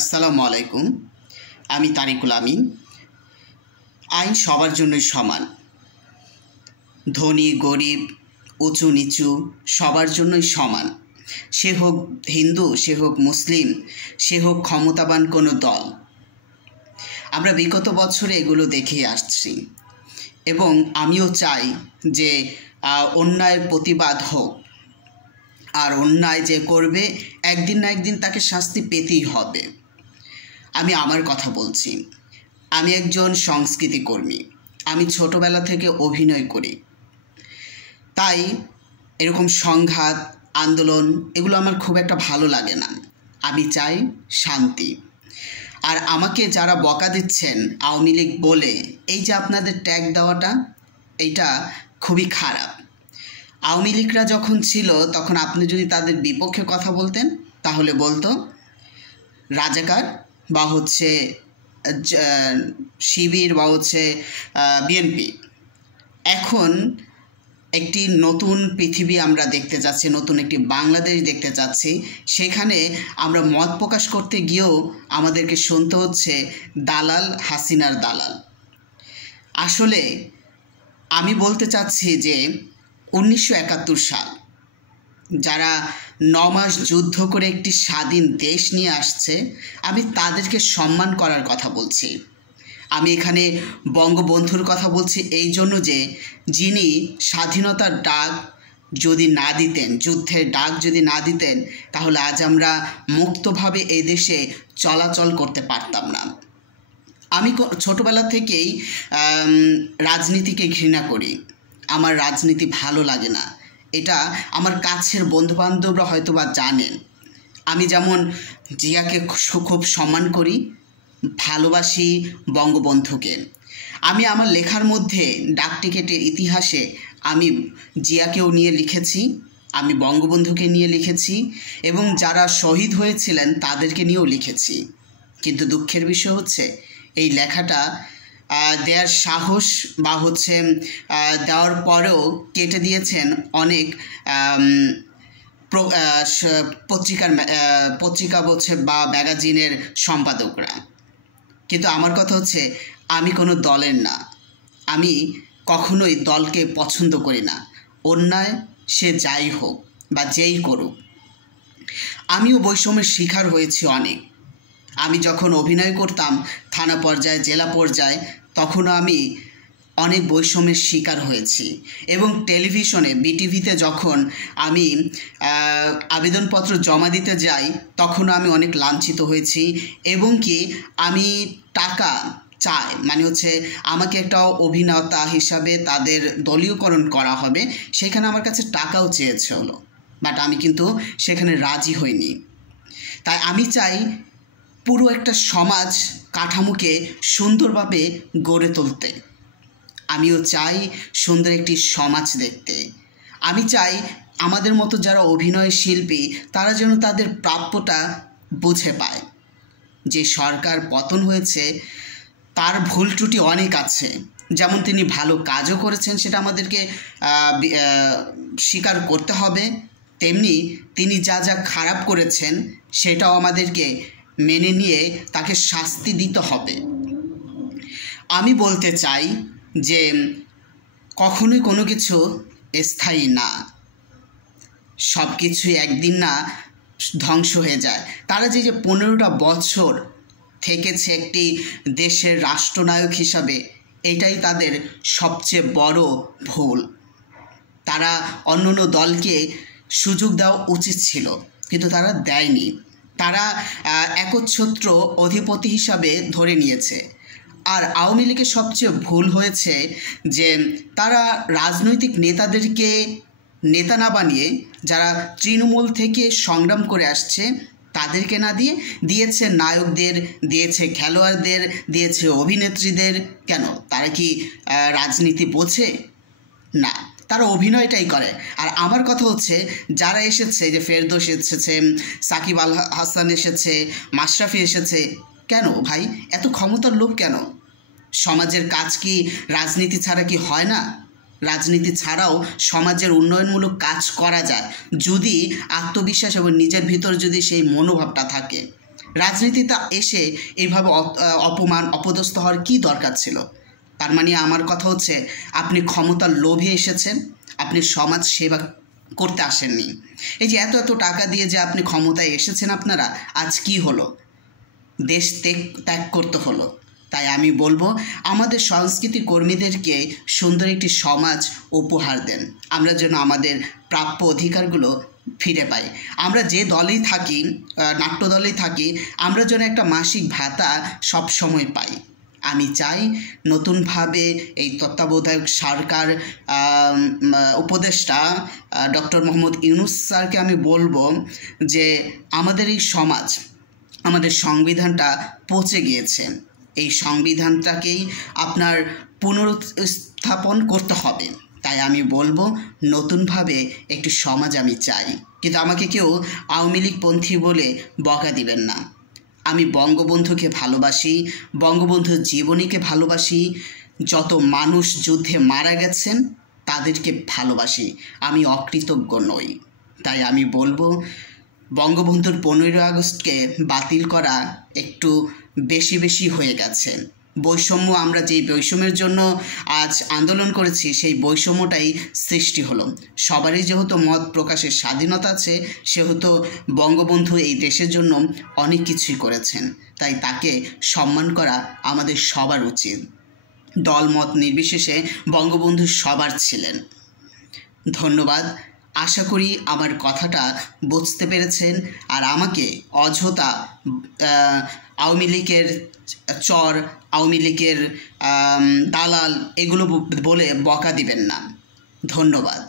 আসসালামু আলাইকুম। আমি তারিকুল আমিন। আইন সবার জন্যই সমান। ধনী গরিব, উঁচু নিচু সবার জন্যই সমান। সে হোক হিন্দু, সে হোক মুসলিম, সে হোক ক্ষমতাবান কোনো দল। আমরা বিগত বছরে এগুলো দেখেই আসছি এবং আমিও চাই যে অন্যায়ের প্রতিবাদ হোক, আর অন্যায় যে করবে একদিন না একদিন তাকে শাস্তি পেতেই হবে। আমি আমার কথা বলছি। আমি একজন সংস্কৃতি কর্মী। আমি ছোটবেলা থেকে অভিনয় করি, তাই এরকম সংঘাত আন্দোলন এগুলো আমার খুব একটা ভালো লাগে না। আমি চাই শান্তি। আর আমাকে যারা বকা দিচ্ছেন আওয়ামী লীগ বলে, এই যে আপনাদের ট্যাগ দেওয়াটা, এইটা খুবই খারাপ। আওয়ামী লীগরা যখন ছিল তখন আপনি যদি তাদের বিপক্ষে কথা বলতেন তাহলে বলতো রাজাকার বা হচ্ছে শিবির বা হচ্ছে বিএনপি। এখন একটি নতুন পৃথিবী আমরা দেখতে যাচ্ছি, নতুন একটি বাংলাদেশ দেখতে যাচ্ছি। সেখানে আমরা মত প্রকাশ করতে গিয়েও আমাদেরকে শুনতে হচ্ছে দালাল, হাসিনার দালাল। আসলে আমি বলতে চাচ্ছি যে 1971 সাল যারা 9 মাস যুদ্ধ করে একটি স্বাধীন দেশ নিয়ে আসছে, আমি তাদেরকে সম্মান করার কথা বলছি। আমি এখানে বঙ্গবন্ধুর কথা বলছি এই জন্য যে যিনি স্বাধীনতার ডাক যদি না দিতেন, যুদ্ধের ডাক যদি না দিতেন, তাহলে আজ আমরা মুক্তভাবে এই দেশে চলাচল করতে পারতাম না। আমি ছোটবেলা থেকেই রাজনীতিকে ঘৃণা করি। আমার রাজনীতি ভালো লাগে না। এটা আমার কাছের বন্ধুবান্ধবরা হয়তো বা জানেন। আমি যেমন জিয়াকে খুব সম্মান করি, ভালোবাসি বঙ্গবন্ধুকে। আমি আমার লেখার মধ্যে ডাক টিকেটের ইতিহাসে আমি জিয়াকেও নিয়ে লিখেছি, আমি বঙ্গবন্ধুকে নিয়ে লিখেছি এবং যারা শহীদ হয়েছিলেন তাদেরকে নিয়েও লিখেছি। কিন্তু দুঃখের বিষয় হচ্ছে এই লেখাটা দেওয়ার সাহস বা হচ্ছে দেওয়ার পরেও কেটে দিয়েছেন অনেক পত্রিকা বলছে বা ম্যাগাজিনের সম্পাদকরা। কিন্তু আমার কথা হচ্ছে আমি কোনো দলের না। আমি কখনোই দলকে পছন্দ করি না। অন্যায় সে যাই হোক বা যেই করুক। আমিও বৈষম্যের শিকার হয়েছি অনেক। আমি যখন অভিনয় করতাম থানা পর্যায়ে, জেলা পর্যায়ে, তখনও আমি অনেক বৈষম্যের শিকার হয়েছি। এবং টেলিভিশনে বিটিভিতে যখন আমি আবেদনপত্র জমা দিতে যাই তখনও আমি অনেক লাঞ্ছিত হয়েছি। এবং কি আমি টাকা চাই, মানে হচ্ছে আমাকে একটা অভিনেতা হিসাবে তাদের দলীয়করণ করা হবে, সেখানে আমার কাছে টাকাও চেয়েছে হলো, বাট আমি কিন্তু সেখানে রাজি হইনি। তাই আমি চাই পুরো একটা সমাজ কাঠামোকে সুন্দরভাবে গড়ে তুলতে। আমিও চাই সুন্দর একটি সমাজ দেখতে। আমি চাই আমাদের মতো যারা অভিনয় শিল্পী তারা যেন তাদের প্রাপ্যটা বুঝে পায়। যে সরকার পতন হয়েছে তার ভুল ত্রুটি অনেক আছে, যেমন তিনি ভালো কাজও করেছেন সেটা আমাদেরকে স্বীকার করতে হবে, তেমনি তিনি যা যা খারাপ করেছেন সেটাও আমাদেরকে মেনে নিয়ে তাকে শাস্তি দিতে হবে। আমি বলতে চাই যে কখনোই কোনো কিছু স্থায়ী না, সব কিছুই একদিন না ধ্বংস হয়ে যায়। তারা যে 15টা বছর থেকেছে একটি দেশের রাষ্ট্রনায়ক হিসাবে, এটাই তাদের সবচেয়ে বড় ভুল। তারা অন্যান্য দলকে সুযোগ দেওয়া উচিত ছিল, কিন্তু তারা দেয়নি। তারা একচ্ছত্র অধিপতি হিসাবে ধরে নিয়েছে। আর আওয়ামী লীগের সবচেয়ে ভুল হয়েছে যে তারা রাজনৈতিক নেতাদেরকে নেতা না বানিয়ে যারা তৃণমূল থেকে সংগ্রাম করে আসছে তাদেরকে না দিয়ে দিয়েছে নায়কদের, দিয়েছে খেলোয়াড়দের, দিয়েছে অভিনেত্রীদের। কেন? তারা কি রাজনীতি বোঝে? না, তারা অভিনয়টাই করে। আর আমার কথা হচ্ছে যারা এসেছে, যে ফেরদৌস এসেছে, সাকিব আল হাসান এসেছে, মাশরাফি এসেছে, কেন ভাই এত ক্ষমতার লোভ কেন? সমাজের কাজ কি রাজনীতি ছাড়া কি হয় না? রাজনীতি ছাড়াও সমাজের উন্নয়নমূলক কাজ করা যায় যদি আত্মবিশ্বাস এবং নিজের ভিতর যদি সেই মনোভাবটা থাকে। রাজনীতিতে এসে এইভাবে অপমান অপদস্থ হওয়ার কী দরকার ছিল? তার মানে আমার কথা হচ্ছে, আপনি ক্ষমতার লোভে এসেছেন, আপনি সমাজ সেবা করতে আসেননি। এই যে এত এত টাকা দিয়ে যে আপনি ক্ষমতায় এসেছেন, আপনারা আজ কি হলো? দেশ ত্যাগ করতে হলো। তাই আমি বলবো, আমাদের সংস্কৃতি কর্মীদেরকে সুন্দর একটি সমাজ উপহার দেন, আমরা যেন আমাদের প্রাপ্য অধিকারগুলো ফিরে পাই। আমরা যে দলেই থাকি, নাট্য দলেই থাকি, আমরা যেন একটা মাসিক ভাতা সব সময় পাই। আমি চাই নতুনভাবে এই তত্ত্বাবধায়ক সরকার উপদেষ্টা ডক্টর মোহাম্মদ ইউনূস স্যারকে আমি বলবো যে আমাদের এই সমাজ, আমাদের সংবিধানটা পচে গিয়েছে, এই সংবিধানটাকেই আপনার পুনরুত্থাপন করতে হবে। তাই আমি বলবো, নতুনভাবে একটি সমাজ আমি চাই। কিন্তু আমাকে কেউ আওয়ামী লীগপন্থী বলে বকা দিবেন না। আমি বঙ্গবন্ধুকে ভালোবাসি, বঙ্গবন্ধুর জীবনীকে ভালোবাসি, যত মানুষ যুদ্ধে মারা গেছেন তাদেরকে ভালোবাসি, আমি অকৃতজ্ঞ নই। তাই আমি বলবো, বঙ্গবন্ধুর 15ই আগস্টকে বাতিল করা একটু বেশি হয়ে গেছে। বৈষম্য, আমরা যেই বৈষম্যের জন্য আজ আন্দোলন করেছি, সেই বৈষম্যটাই সৃষ্টি হলো। সবারই যেহেতু মত প্রকাশের স্বাধীনতা আছে, সেহেতু বঙ্গবন্ধু এই দেশের জন্য অনেক কিছুই করেছেন, তাই তাকে সম্মান করা আমাদের সবার উচিত। দলমত নির্বিশেষে বঙ্গবন্ধু সবার ছিলেন। ধন্যবাদ। আশা করি আমার কথাটা বুঝতে পেরেছেন, আর আমাকে অযথা আওয়ামী লীগের চর, আওয়ামী লীগের দালাল এগুলো বলে বকা দিবেন না। ধন্যবাদ।